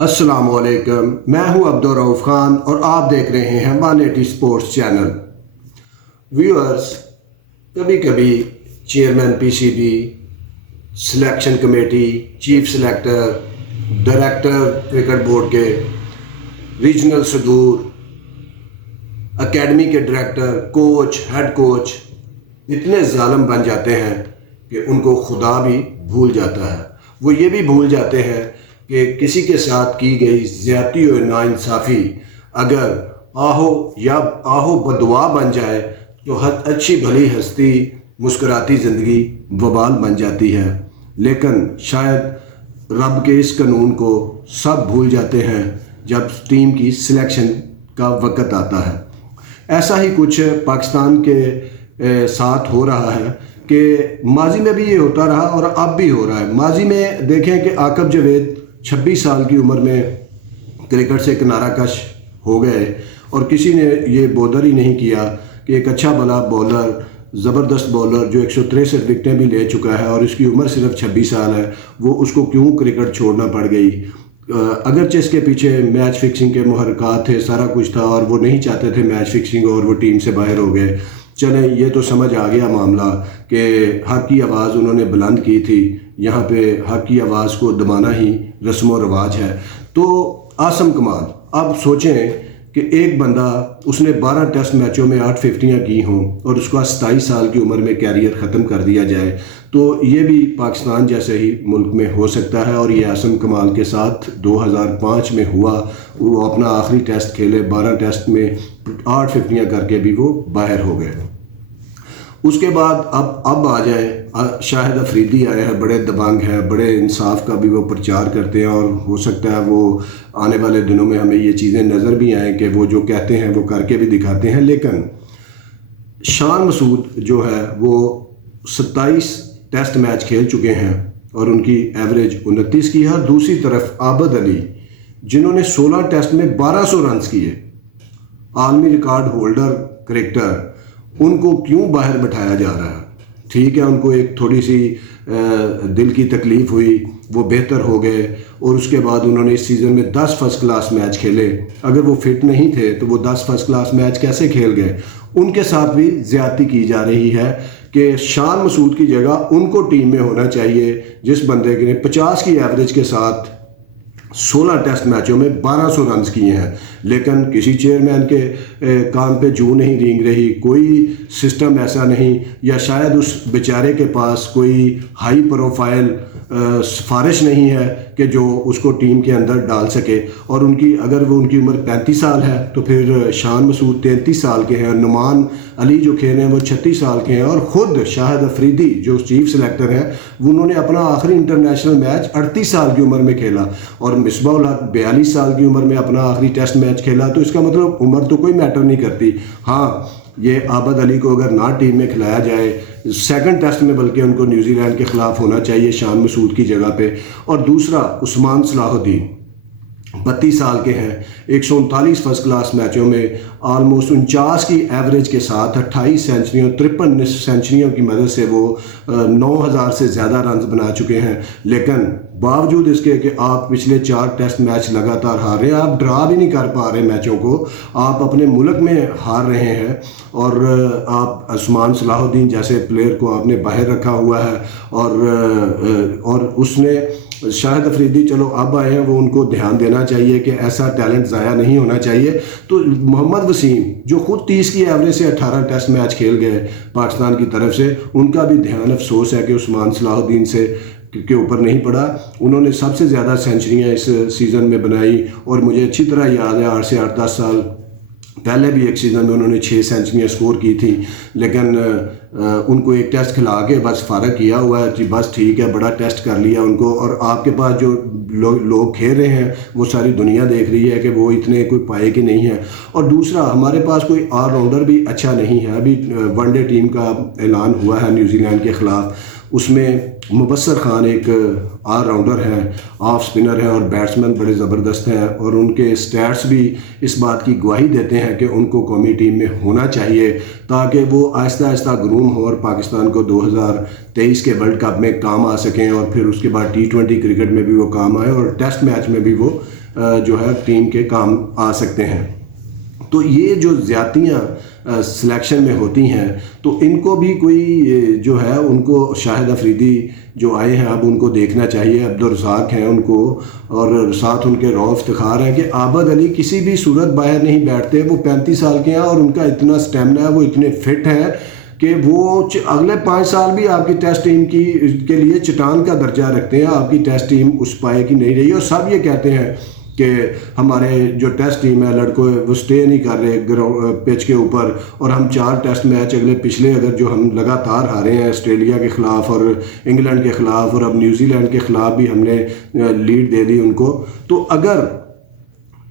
السلام علیکم، میں ہوں عبدالرؤف خان اور آپ دیکھ رہے ہیں 180 سپورٹس چینل۔ ویورز، کبھی کبھی chairman P C B, selection committee, chief selector, director cricket board کے، ریجنل صدور، اکیڈمی کے ڈائریکٹر، کوچ، ہیڈ کوچ اتنے ظالم بن جاتے ہیں کہ ان کو خدا بھی بھول جاتا ہے۔ وہ یہ بھی بھول جاتے ہیں کہ کسی کے ساتھ کی گئی زیادتی و ناانصافی اگر آہو بدعا بن جائے تو اچھی بھلی ہستی مسکراتی زندگی وبال بن جاتی ہے۔ لیکن شاید رب کے اس قانون کو سب بھول جاتے ہیں جب ٹیم کی سلیکشن کا وقت آتا ہے۔ ایسا ہی کچھ پاکستان کے ساتھ ہو رہا ہے کہ ماضی میں بھی یہ ہوتا رہا اور اب بھی ہو رہا ہے۔ ماضی میں دیکھیں کہ عاقب جاوید 26 سال کی عمر میں کرکٹ سے کنارہ کش ہو گئے اور کسی نے یہ بودر ہی نہیں کیا کہ ایک اچھا بھلا بولر، زبردست بولر جو 163 وکٹیں بھی لے چکا ہے اور اس کی عمر صرف 26 سال ہے، وہ اس کو کیوں کرکٹ چھوڑنا پڑ گئی۔ اگرچہ اس کے پیچھے میچ فکسنگ کے محرکات تھے، سارا کچھ تھا اور وہ نہیں چاہتے تھے میچ فکسنگ اور وہ ٹیم سے باہر ہو گئے۔ چلیں، یہ تو سمجھ آ گیا معاملہ کہ حق کی آواز انہوں نے بلند کی تھی۔ یہاں پہ حق کی آواز کو دبانا ہی رسم و رواج ہے۔ تو آسم کمال، اب سوچیں کہ ایک بندہ، اس نے 12 ٹیسٹ میچوں میں 8 ففٹیاں کی ہوں اور اس کا 27 سال کی عمر میں کیریئر ختم کر دیا جائے، تو یہ بھی پاکستان جیسے ہی ملک میں ہو سکتا ہے۔ اور یہ آسم کمال کے ساتھ 2005 میں ہوا۔ وہ اپنا آخری ٹیسٹ کھیلے، 12 ٹیسٹ میں 8 ففٹیاں کر کے بھی وہ باہر ہو گئے۔ اس کے بعد اب آ جائیں، شاہد افریدی آئے ہیں، بڑے دبنگ ہیں، بڑے انصاف کا بھی وہ پرچار کرتے ہیں اور ہو سکتا ہے وہ آنے والے دنوں میں ہمیں یہ چیزیں نظر بھی آئیں کہ وہ جو کہتے ہیں وہ کر کے بھی دکھاتے ہیں۔ لیکن شان مسعود جو ہے وہ 27 ٹیسٹ میچ کھیل چکے ہیں اور ان کی ایوریج 29 کی ہے۔ اور دوسری طرف عابد علی، جنہوں نے 16 ٹیسٹ میں 1200 رنز کیے، عالمی ریکارڈ ہولڈر کرکٹر، ان کو کیوں باہر بٹھایا جا رہا ہے؟ ٹھیک ہے، ان کو ایک تھوڑی سی دل کی تکلیف ہوئی، وہ بہتر ہو گئے اور اس کے بعد انہوں نے اس سیزن میں 10 فرسٹ کلاس میچ کھیلے۔ اگر وہ فٹ نہیں تھے تو وہ 10 فرسٹ کلاس میچ کیسے کھیل گئے؟ ان کے ساتھ بھی زیادتی کی جا رہی ہے کہ شان مسعود کی جگہ ان کو ٹیم میں ہونا چاہیے، جس بندے نے 50 کی ایوریج کے ساتھ 16 ٹیسٹ میچوں میں 1200 رنز کیے ہیں۔ لیکن کسی چیئرمین کے کان پہ جو نہیں رینگ رہی، کوئی سسٹم ایسا نہیں، یا شاید اس بیچارے کے پاس کوئی ہائی پروفائل سفارش نہیں ہے کہ جو اس کو ٹیم کے اندر ڈال سکے۔ اور ان کی عمر 35 سال ہے تو پھر شان مسعود 33 سال کے ہیں، نعمان علی جو کھیل رہے ہیں وہ 36 سال کے ہیں، اور خود شاہد افریدی جو چیف سلیکٹر ہیں انہوں نے اپنا آخری انٹرنیشنل میچ 38 سال کی عمر میں کھیلا، اور مصباح الحق 42 سال کی عمر میں اپنا آخری ٹیسٹ میچ کھیلا۔ تو اس کا مطلب عمر تو کوئی میٹر نہیں کرتی۔ ہاں، یہ عابد علی کو اگر نہ ٹیم میں کھلایا جائے سیکنڈ ٹیسٹ میں، بلکہ ان کو نیوزی لینڈ کے خلاف ہونا چاہیے شان مسعود کی جگہ پہ۔ اور دوسرا عثمان صلاح الدین، 32 سال کے ہیں، 139 فرسٹ کلاس میچوں میں آلموسٹ 49 کی ایوریج کے ساتھ 28 سینچریوں، 53 سینچریوں کی مدد سے وہ 9000 سے زیادہ رنز بنا چکے ہیں۔ لیکن باوجود اس کے کہ آپ پچھلے 4 ٹیسٹ میچ لگاتار ہار رہے ہیں، آپ ڈرا بھی نہیں کر پا رہے میچوں کو، آپ اپنے ملک میں ہار رہے ہیں، اور آپ عثمان صلاح الدین جیسے پلیئر کو آپ نے باہر رکھا ہوا ہے۔ اور اس نے شاہد افریدی چلو اب آئے ہیں، وہ ان کو دھیان دینا چاہیے کہ ایسا ٹیلنٹ ضائع نہیں ہونا چاہیے۔ تو محمد وسیم جو خود 30 کی ایوریج سے 18 ٹیسٹ میچ کھیل گئے پاکستان کی طرف سے، ان کا بھی دھیان افسوس ہے کہ عثمان صلاح الدین سے کے اوپر نہیں پڑا۔ انہوں نے سب سے زیادہ سینچریاں اس سیزن میں بنائی، اور مجھے اچھی طرح یاد ہے 8 سے 10 سال پہلے بھی ایک سیزن میں انہوں نے 6 سینچریاں سکور کی تھیں، لیکن ان کو ایک ٹیسٹ کھلا کے بس فارغ کیا ہوا ہے کہ بس ٹھیک ہے، بڑا ٹیسٹ کر لیا ان کو۔ اور آپ کے پاس جو لوگ کھیل رہے ہیں وہ ساری دنیا دیکھ رہی ہے کہ وہ اتنے کوئی پائے کے نہیں ہیں۔ اور دوسرا، ہمارے پاس کوئی آل راؤنڈر بھی اچھا نہیں ہے۔ ابھی ون ڈے ٹیم کا اعلان ہوا ہے نیوزی لینڈ کے خلاف، اس میں مبصر خان ایک آل راؤنڈر ہیں، آف سپنر ہیں اور بیٹسمین بڑے زبردست ہیں، اور ان کے سٹیٹس بھی اس بات کی گواہی دیتے ہیں کہ ان کو قومی ٹیم میں ہونا چاہیے تاکہ وہ آہستہ آہستہ گروم ہو اور پاکستان کو 2023 کے ورلڈ کپ میں کام آ سکیں، اور پھر اس کے بعد T20 کرکٹ میں بھی وہ کام آئے اور ٹیسٹ میچ میں بھی وہ جو ہے ٹیم کے کام آ سکتے ہیں۔ تو یہ جو زیادتیاں سلیکشن میں ہوتی ہیں تو ان کو بھی کوئی جو ہے ان کو شاہد افریدی جو آئے ہیں اب ان کو دیکھنا چاہیے، عبدالرزاق ہیں ان کو، اور ساتھ ان کے رؤف افتخار ہیں کہ عابد علی کسی بھی صورت باہر نہیں بیٹھتے، وہ 35 سال کے ہیں اور ان کا اتنا اسٹیمنا ہے، وہ اتنے فٹ ہیں کہ وہ اگلے 5 سال بھی آپ کی ٹیسٹ ٹیم کے لیے چٹان کا درجہ رکھتے ہیں۔ آپ کی ٹیسٹ ٹیم اس پائے کی نہیں رہی، اور سب یہ کہتے ہیں کہ ہمارے جو ٹیسٹ ٹیم ہے لڑکوں وہ سٹے نہیں کر رہے پچ کے اوپر، اور ہم 4 ٹیسٹ میچ پچھلے اگر جو ہم لگاتار ہارے ہیں آسٹریلیا کے خلاف اور انگلینڈ کے خلاف، اور اب نیوزی لینڈ کے خلاف بھی ہم نے لیڈ دے دی ان کو، تو اگر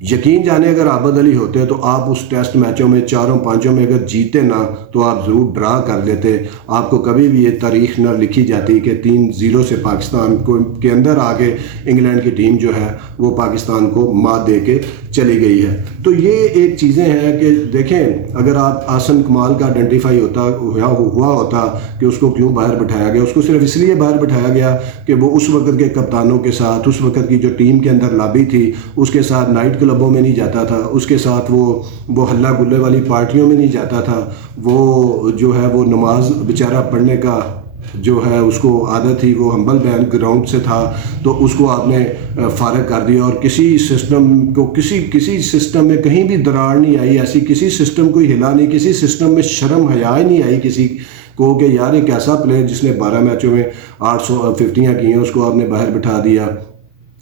یقین جانے اگر عابد علی ہوتے تو آپ اس ٹیسٹ میچوں میں 4-5 میں اگر جیتے نہ تو آپ ضرور ڈرا کر لیتے، آپ کو کبھی بھی یہ تاریخ نہ لکھی جاتی کہ 3-0 سے پاکستان کے اندر آگے انگلینڈ کی ٹیم جو ہے وہ پاکستان کو مات دے کے چلی گئی ہے۔ تو یہ ایک چیزیں ہیں کہ دیکھیں اگر آپ آسم کمال کا آئیڈینٹیفائی ہوا ہوتا کہ اس کو کیوں باہر بٹھایا گیا، اس کو صرف اس لیے باہر بٹھایا گیا کہ وہ اس وقت کے کپتانوں کے ساتھ، اس وقت کی جو ٹیم کے اندر لابی تھی اس کے ساتھ نائٹ کلبوں میں نہیں جاتا تھا، اس کے ساتھ وہ ہلہ گلے والی پارٹیوں میں نہیں جاتا تھا، وہ جو ہے وہ نماز بیچارہ پڑھنے کا جو ہے اس کو عادت تھی، وہ ہمبل بین گراؤنڈ سے تھا، تو اس کو آپ نے فارغ کر دیا، اور کسی سسٹم کو کسی سسٹم میں کہیں بھی دراڑ نہیں آئی، ایسی کسی سسٹم کو ہلا نہیں، کسی سسٹم میں شرم حیا ہی نہیں آئی کسی کو کہ یار ایک ایسا پلیئر جس نے 12 میچوں میں 850 کی ہیں اس کو آپ نے باہر بٹھا دیا۔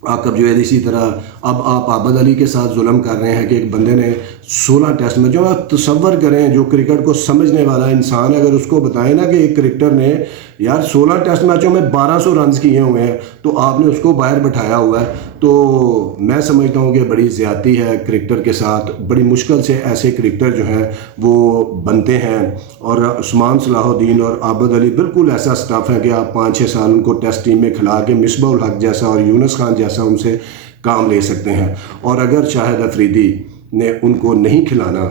عاقب جو ہے اسی طرح اب آپ عابد علی کے ساتھ ظلم کر رہے ہیں کہ ایک بندے نے 16 ٹیسٹ میں، جو آپ تصور کریں جو کرکٹ کو سمجھنے والا انسان اگر اس کو بتائیں نا کہ ایک کرکٹر نے یار 16 ٹیسٹ میچوں میں 1200 رنز کیے ہوئے ہیں تو آپ نے اس کو باہر بٹھایا ہوا ہے، تو میں سمجھتا ہوں کہ بڑی زیادتی ہے کرکٹر کے ساتھ، بڑی مشکل سے ایسے کرکٹر جو ہیں وہ بنتے ہیں، اور عثمان صلاح الدین اور عابد علی بالکل ایسا سٹاف ہے کہ آپ 5-6 سال ان کو ٹیسٹ ٹیم میں کھلا کے مصباح الحق جیسا اور یونس خان جیسا ان سے کام لے سکتے ہیں، اور اگر شاہد افریدی نے ان کو نہیں کھلانا،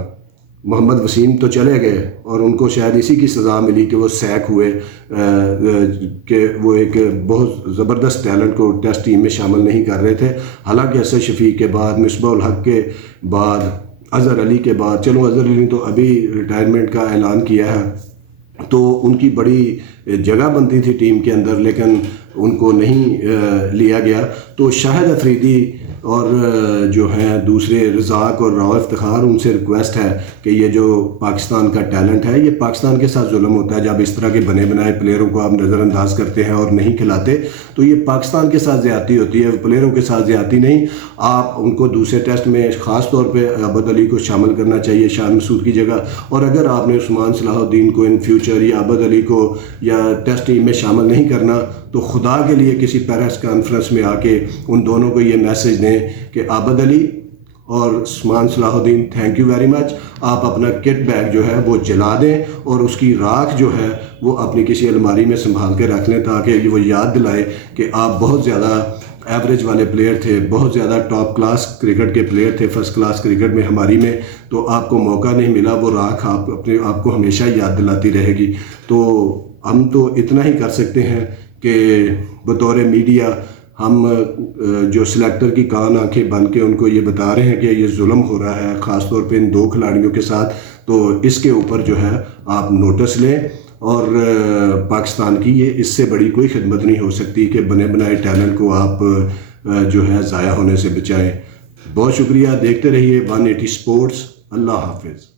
محمد وسیم تو چلے گئے اور ان کو شاید اسی کی سزا ملی کہ وہ سیک ہوئے کہ وہ ایک بہت زبردست ٹیلنٹ کو ٹیسٹ ٹیم میں شامل نہیں کر رہے تھے، حالانکہ اسد شفیق کے بعد، مصباح الحق کے بعد، اظہر علی کے بعد، چلو اظہر علی نے تو ابھی ریٹائرمنٹ کا اعلان کیا ہے تو ان کی بڑی جگہ بنتی تھی ٹیم کے اندر، لیکن ان کو نہیں لیا گیا، تو شاہد افریدی اور جو ہیں دوسرے رزاق اور رؤف افتخار ان سے ریکویسٹ ہے کہ یہ جو پاکستان کا ٹیلنٹ ہے، یہ پاکستان کے ساتھ ظلم ہوتا ہے جب اس طرح کے بنے بنائے پلیئروں کو آپ نظر انداز کرتے ہیں اور نہیں کھلاتے، تو یہ پاکستان کے ساتھ زیادتی ہوتی ہے، پلیئروں کے ساتھ زیادتی نہیں۔ آپ ان کو دوسرے ٹیسٹ میں خاص طور پہ عابد علی کو شامل کرنا چاہیے شان مسعود کی جگہ، اور اگر آپ نے عثمان صلاح الدین کو ان فیوچر یا عابد علی کو یا ٹیسٹ ٹیم میں شامل نہیں کرنا تو خدا کے لیے کسی پیریس کانفرنس میں آ کے ان دونوں کو یہ میسج دیں کہ عابد علی اور عثمان صلاح الدین تھینک یو ویری مچ، آپ اپنا کٹ بیگ جو ہے وہ جلا دیں اور اس کی راکھ جو ہے وہ اپنی کسی الماری میں سنبھال کے رکھ لیں تاکہ وہ یاد دلائے کہ آپ بہت زیادہ ایوریج والے پلیئر تھے، بہت زیادہ ٹاپ کلاس کرکٹ کے پلیئر تھے، فرسٹ کلاس کرکٹ میں ہماری میں، تو آپ کو موقع نہیں ملا، وہ راکھ آپ کو ہمیشہ یاد دلاتی رہے گی۔ تو ہم تو اتنا ہی کر سکتے ہیں کہ بطور میڈیا ہم جو سلیکٹر کی کان آنکھیں بن کے ان کو یہ بتا رہے ہیں کہ یہ ظلم ہو رہا ہے خاص طور پہ ان 2 کھلاڑیوں کے ساتھ، تو اس کے اوپر جو ہے آپ نوٹس لیں، اور پاکستان کی یہ اس سے بڑی کوئی خدمت نہیں ہو سکتی کہ بنے بنائے ٹیلنٹ کو آپ جو ہے ضائع ہونے سے بچائیں۔ بہت شکریہ، دیکھتے رہیے 180 سپورٹس۔ اللہ حافظ۔